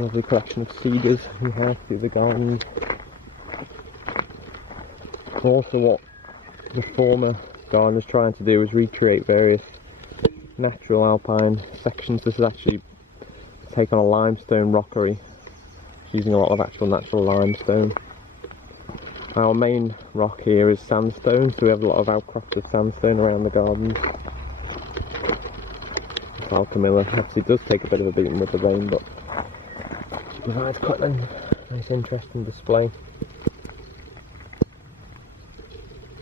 Lovely collection of cedars we have through the gardens. Also, what the former garden is trying to do is recreate various natural alpine sections. This is actually taken on a limestone rockery, using a lot of actual natural limestone. Our main rock here is sandstone, so we have a lot of outcrops of sandstone around the gardens. This Alchemilla obviously does take a bit of a beating with the rain, but she provides quite a nice interesting display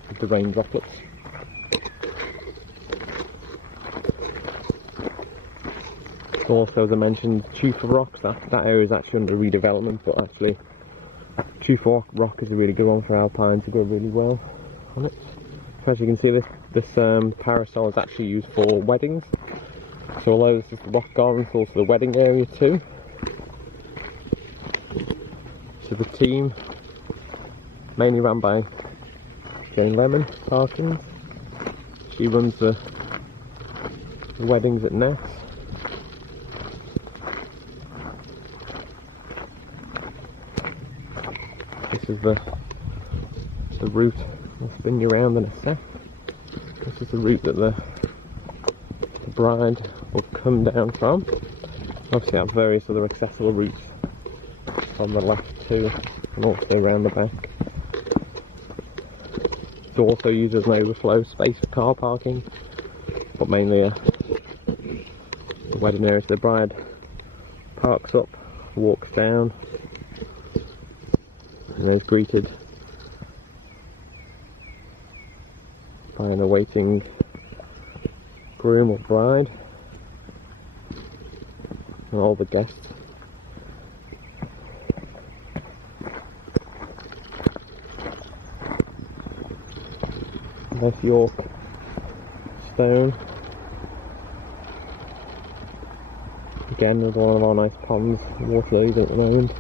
with the rain droplets. Also, as I mentioned, Tufa Rocks, that area is actually under redevelopment, but actually Tufa Rock is a really good one for alpine to go really well on it. So as you can see, this parasol is actually used for weddings. So although this is the rock garden, it's also the wedding area too. So the team, mainly run by Jane Lemon Parkins, she runs the weddings at Ness. This is the route I'll spin you around in a sec. This is the route that the bride will come down from. Obviously, I have various other accessible routes on the left too, and also around the back. It's also used as an overflow space for car parking, but mainly the wedding area. So the bride parks up, walks down, and is greeted by an awaiting groom or bride and all the guests. Nice York stone. Again, with one of our nice ponds, water lilies at the moment.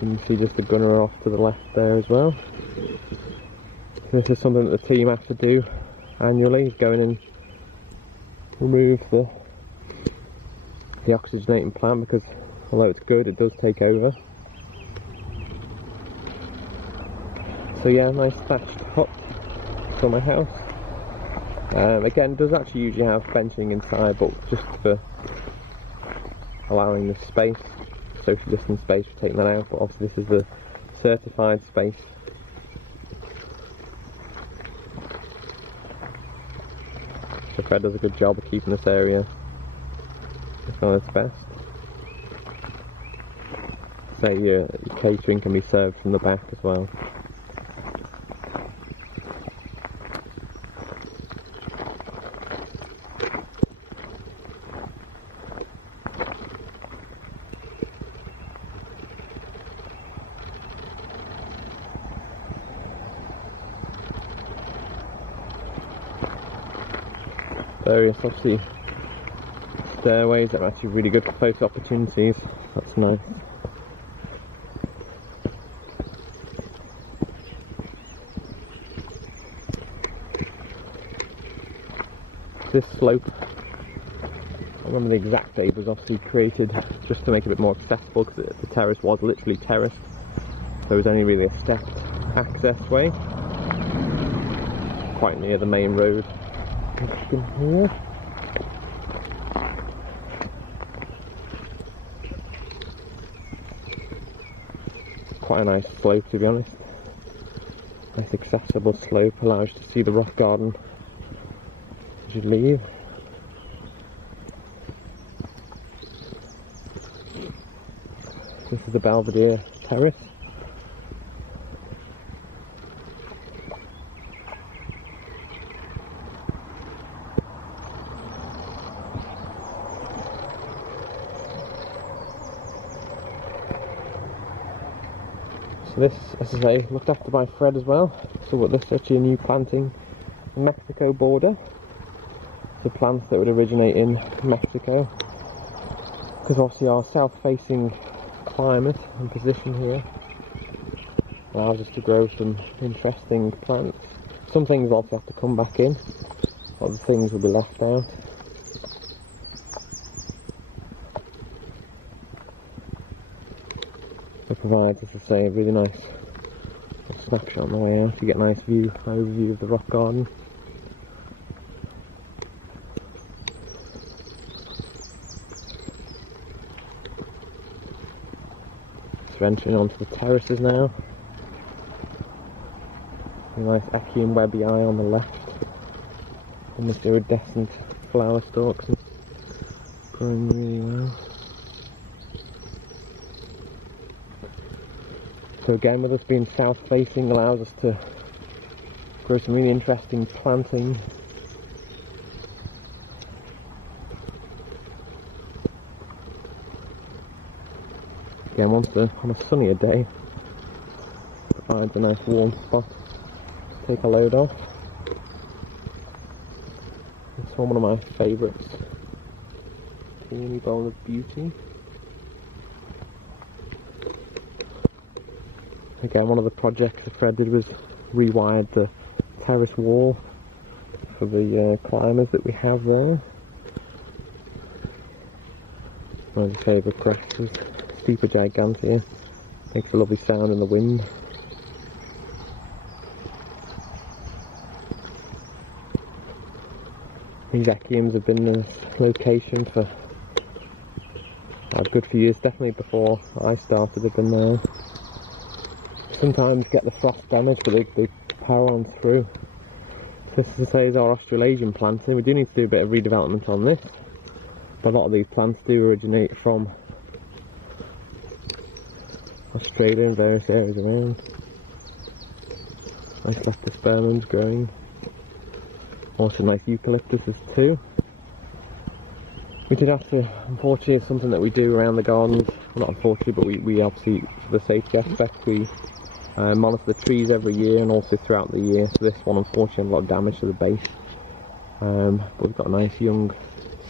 You can see just the gunner off to the left there as well. This is something that the team have to do annually, is go in and remove the oxygenating plant, because although it's good, it does take over. So yeah, nice thatched hut for my house. Again, it does actually usually have benching inside, but just for allowing the space, social distance space, for taking that out. But obviously this is the certified space. So Fred does a good job of keeping this area on its best. So your catering can be served from the back as well. Various obviously stairways that are actually really good for photo opportunities. That's nice. This slope, I don't remember the exact date, was obviously created just to make it a bit more accessible, because the terrace was literally terraced. So there was only really a stepped access way, quite near the main road. Here. Quite a nice slope, to be honest. Nice accessible slope, allows you to see the rock garden as you leave. This is the Belvedere Terrace. So this, as I say, looked after by Fred as well. So what, this is actually a new planting in Mexico border. So plants that would originate in Mexico, because obviously our south-facing climate and position here allows us to grow some interesting plants. Some things will also have to come back in, other things will be left out. provides, as I say, a really nice snapshot on the way out. You get a nice overview of the rock garden. So venturing onto the terraces now. A nice achium webby eye on the left. Almost iridescent flower stalks and growing really well. So again, with us being south facing, allows us to grow some really interesting planting. Again, on a sunnier day, provides a nice warm spot to take a load off. It's one of my favourites. Peony Bowl of Beauty. Again, one of the projects that Fred did was rewired the terrace wall for the climbers that we have there. One of the favourite crests is Steeper Gigantea. Makes a lovely sound in the wind. These achiums have been in this location for a good few years, definitely before I started. They've been there. Sometimes get the frost damage, but they power on through. So this, as I say, is our Australasian planting. We do need to do a bit of redevelopment on this, but a lot of these plants do originate from Australia and various areas around. Nice leptospermums growing. Also nice eucalyptuses too. We did have to, unfortunately, it's something that we do around the gardens. Well, not unfortunately, but we obviously, for the safety aspect, we monitor the trees every year and also throughout the year. So this one, unfortunately, had a lot of damage to the base. But we've got a nice young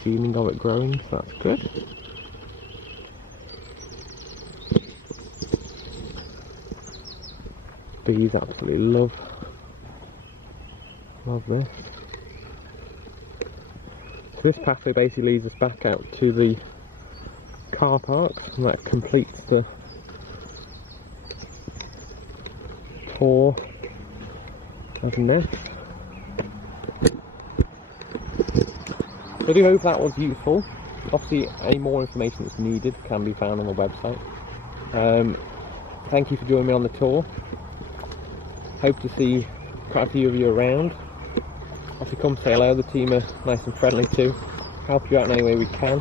seedling of it growing, so that's good. Bees absolutely love this. So this pathway basically leads us back out to the car park, and that completes the tour of Ness. So I do hope that was useful. Obviously, any more information that's needed can be found on the website. Thank you for joining me on the tour. Hope to see quite a few of you around. Obviously, come say hello. The team are nice and friendly too. Help you out in any way we can.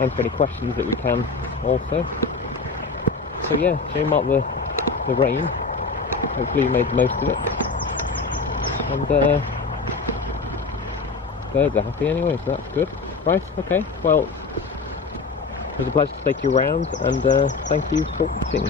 Answer any questions that we can also. So yeah, shame about the rain. Hopefully you made the most of it. And birds are happy anyway, so that's good. Right, okay, well, it was a pleasure to take you around, and thank you for watching.